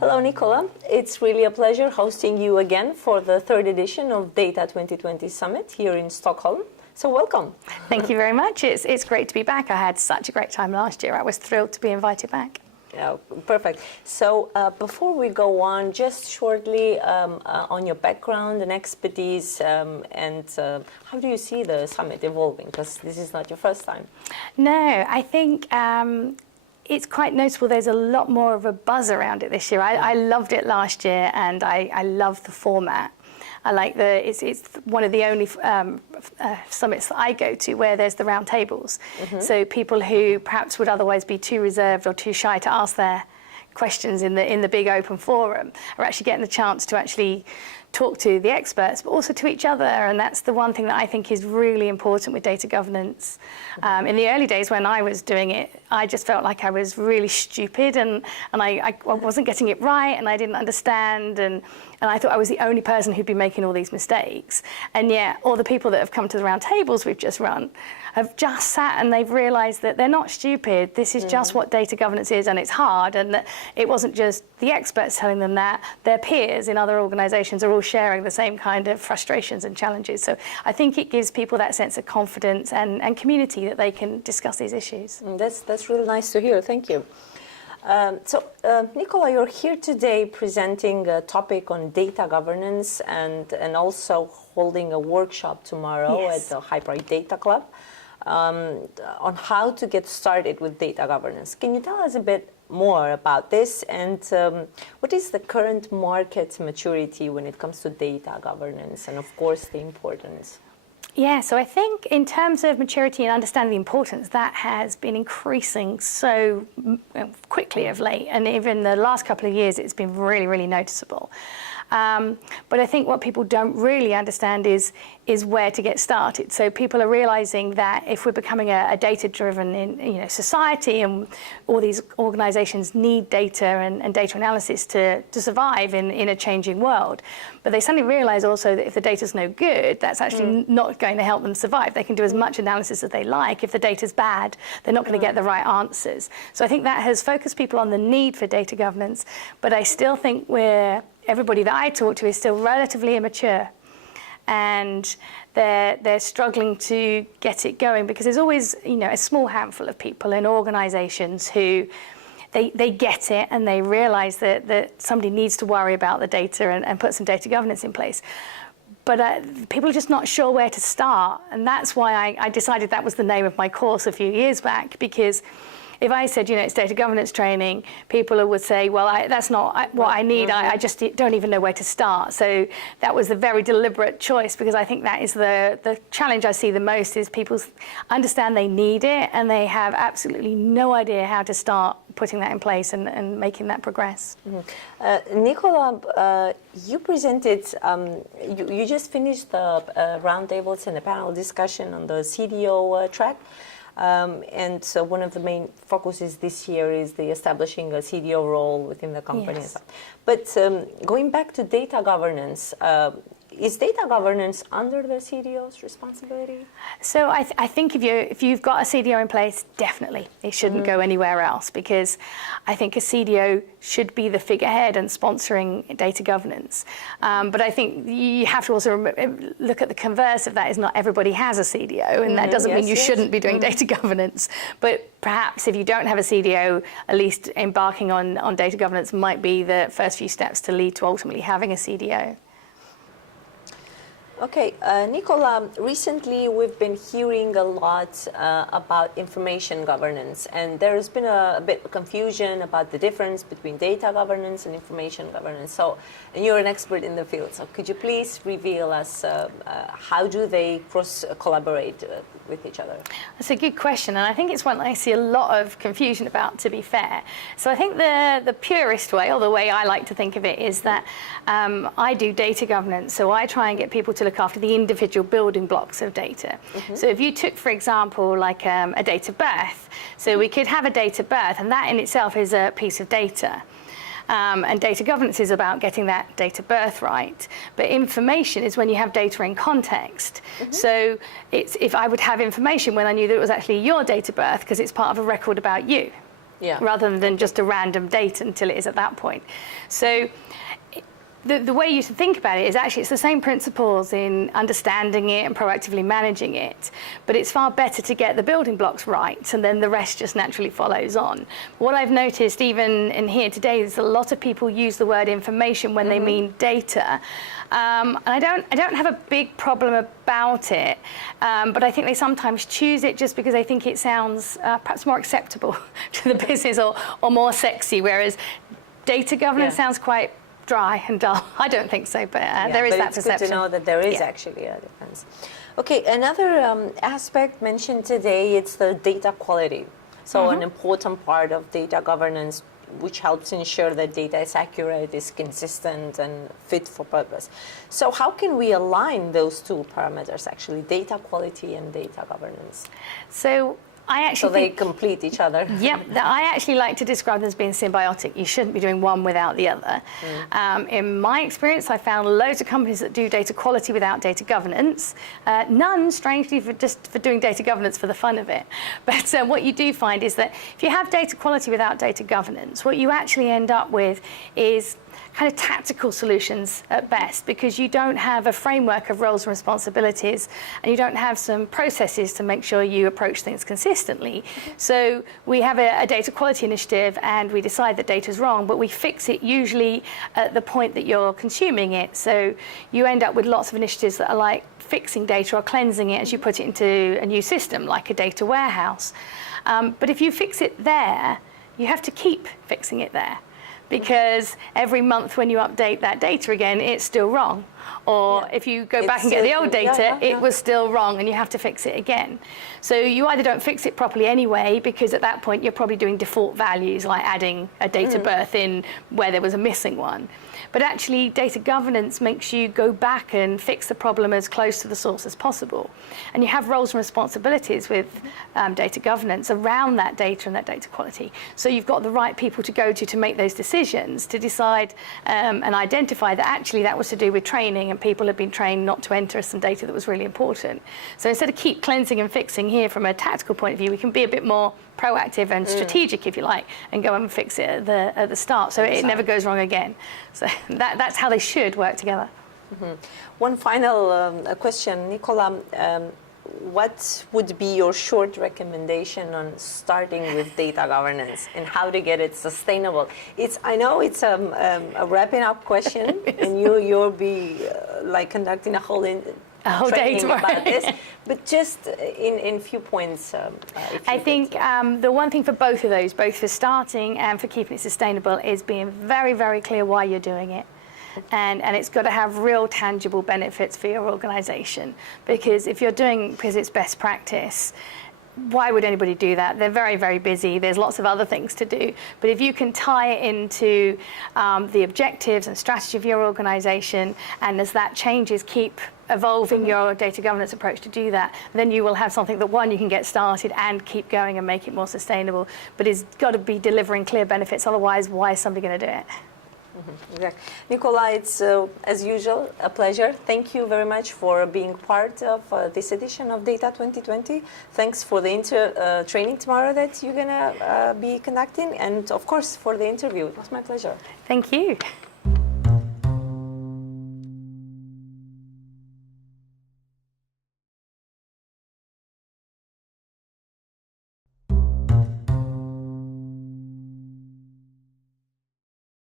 Hello, Nicola. It's really a pleasure hosting you again for the third edition of Data 2020 Summit here in Stockholm. So welcome. Thank you very much. It's great to be back. I had such a great time last year. I was thrilled to be invited back. Yeah, perfect. So before we go on, just shortly on your background and expertise and how do you see the summit evolving? Because this is not your first time. No, I think it's quite noticeable. There's a lot more of a buzz around it this year. I loved it last year, and I love the format. I like it's one of the only summits that I go to where there's the round tables. Mm-hmm. So people who perhaps would otherwise be too reserved or too shy to ask their questions in the big open forum are actually getting the chance to actually talk to the experts, but also to each other. And that's the one thing that I think is really important with data governance. In the early days when I was doing it, I just felt like I was really stupid and I wasn't getting it right and I didn't understand. And I thought I was the only person who'd be making all these mistakes. And yet all the people that have come to the round tables we've just run have just sat and they've realized that they're not stupid. This is just what data governance is, and it's hard. And that it wasn't just the experts telling them that, their peers in other organizations are all sharing the same kind of frustrations and challenges. So I think it gives people that sense of confidence and community that they can discuss these issues. That's really nice to hear. Thank you. Nicola, you're here today presenting a topic on data governance and also holding a workshop tomorrow at the Hyperight Data Club on how to get started with data governance. Can you tell us a bit more about this, and what is the current market maturity when it comes to data governance and, of course, the importance? Yeah, so I think in terms of maturity and understanding the importance, that has been increasing so quickly of late, and even the last couple of years it's been really, really noticeable. But I think what people don't really understand is where to get started. So people are realizing that if we're becoming a data-driven society, and all these organizations need data and data analysis to survive in a changing world. But they suddenly realize also that if the data's no good, that's actually not going to help them survive. They can do as much analysis as they like. If the data's bad, they're not going to get the right answers. So I think that has focused people on the need for data governance. But I still think everybody that I talk to is still relatively immature, and they're struggling to get it going because there's always a small handful of people in organizations who they get it and they realize that somebody needs to worry about the data and put some data governance in place. But people are just not sure where to start, and that's why I decided that was the name of my course a few years back, because if I said, it's data governance training, people would say, well, that's not what I need. I just don't even know where to start. So that was a very deliberate choice, because I think that is the challenge I see the most, is people understand they need it and they have absolutely no idea how to start putting that in place and making that progress. Nicola, you presented, you just finished the roundtables and the panel discussion on the CDO track. And so one of the main focuses this year is the establishing a CDO role within the company. Yes. But going back to data governance, is data governance under the CDO's responsibility? So I think if you've got a CDO in place, definitely it shouldn't go anywhere else, because I think a CDO should be the figurehead and sponsoring data governance. But I think you have to also look at the converse of that, is not everybody has a CDO, and that doesn't mean you shouldn't be doing data governance. But perhaps if you don't have a CDO, at least embarking on data governance might be the first few steps to lead to ultimately having a CDO. Okay, Nicola, recently we've been hearing a lot about information governance, and there's been a bit of confusion about the difference between data governance and information governance. So, and you're an expert in the field, so could you please reveal us how do they cross-collaborate with each other? That's a good question, and I think it's one that I see a lot of confusion about, to be fair. So I think the purest way, or the way I like to think of it, is that I do data governance, so I try and get people to look after the individual building blocks of data. So if you took, for example, like a date of birth, so we could have a date of birth, and that in itself is a piece of data. And data governance is about getting that date of birth right. But information is when you have data in context. So it's if I would have information when I knew that it was actually your date of birth, because it's part of a record about you. rather than just a random date until it is at that point. So the way you should think about it is actually it's the same principles in understanding it and proactively managing it, but it's far better to get the building blocks right and then the rest just naturally follows on. What I've noticed even in here today is a lot of people use the word information when they mean data. And I don't have a big problem about it, but I think they sometimes choose it just because they think it sounds perhaps more acceptable to the business or more sexy, whereas data governance sounds quite dry and dull. I don't think so, but there is that perception. It's good to know that there is actually a difference. Okay, another aspect mentioned today, it's the data quality. So an important part of data governance, which helps ensure that data is accurate, is consistent, and fit for purpose. So how can we align those two parameters, actually, data quality and data governance? So I actually they complete each other. Yep, I actually like to describe them as being symbiotic. You shouldn't be doing one without the other. In my experience, I found loads of companies that do data quality without data governance. None, strangely, for doing data governance for the fun of it. But what you do find is that if you have data quality without data governance, what you actually end up with is kind of tactical solutions at best, because you don't have a framework of roles and responsibilities, and you don't have some processes to make sure you approach things consistently. So we have a data quality initiative and we decide that data is wrong, but we fix it usually at the point that you're consuming it. So you end up with lots of initiatives that are like fixing data or cleansing it as you put it into a new system, like a data warehouse. But if you fix it there, you have to keep fixing it there, because every month when you update that data again, it's still wrong. Or if you go back and get the old data, it was still wrong and you have to fix it again. So you either don't fix it properly anyway, because at that point you're probably doing default values like adding a date of birth in where there was a missing one. But actually data governance makes you go back and fix the problem as close to the source as possible. And you have roles and responsibilities with data governance around that data and that data quality. So you've got the right people to go to make those decisions, to decide and identify that actually that was to do with training and people have been trained not to enter some data that was really important. So instead of keep cleansing and fixing here from a tactical point of view, we can be a bit more proactive and strategic, if you like, and go and fix it at the start, so it never goes wrong again. So that's how they should work together. One final question, Nicola. What would be your short recommendation on starting with data governance and how to get it sustainable? I know it's a wrapping up question, and you'll be like conducting a whole training about this, but just in few points. I think the one thing for both of those, both for starting and for keeping it sustainable, is being very, very clear why you're doing it. And it's got to have real tangible benefits for your organization, because if you're doing because it's best practice, why would anybody do that? They're very, very busy. There's lots of other things to do. But if you can tie it into the objectives and strategy of your organization, and as that changes, keep evolving your data governance approach to do that, then you will have something that, one, you can get started and keep going and make it more sustainable. But it's got to be delivering clear benefits. Otherwise, why is somebody going to do it? Exactly. Nicola, it's as usual a pleasure. Thank you very much for being part of this edition of Data 2020. Thanks for the training tomorrow that you're going to be conducting, and of course for the interview. It was my pleasure. Thank you.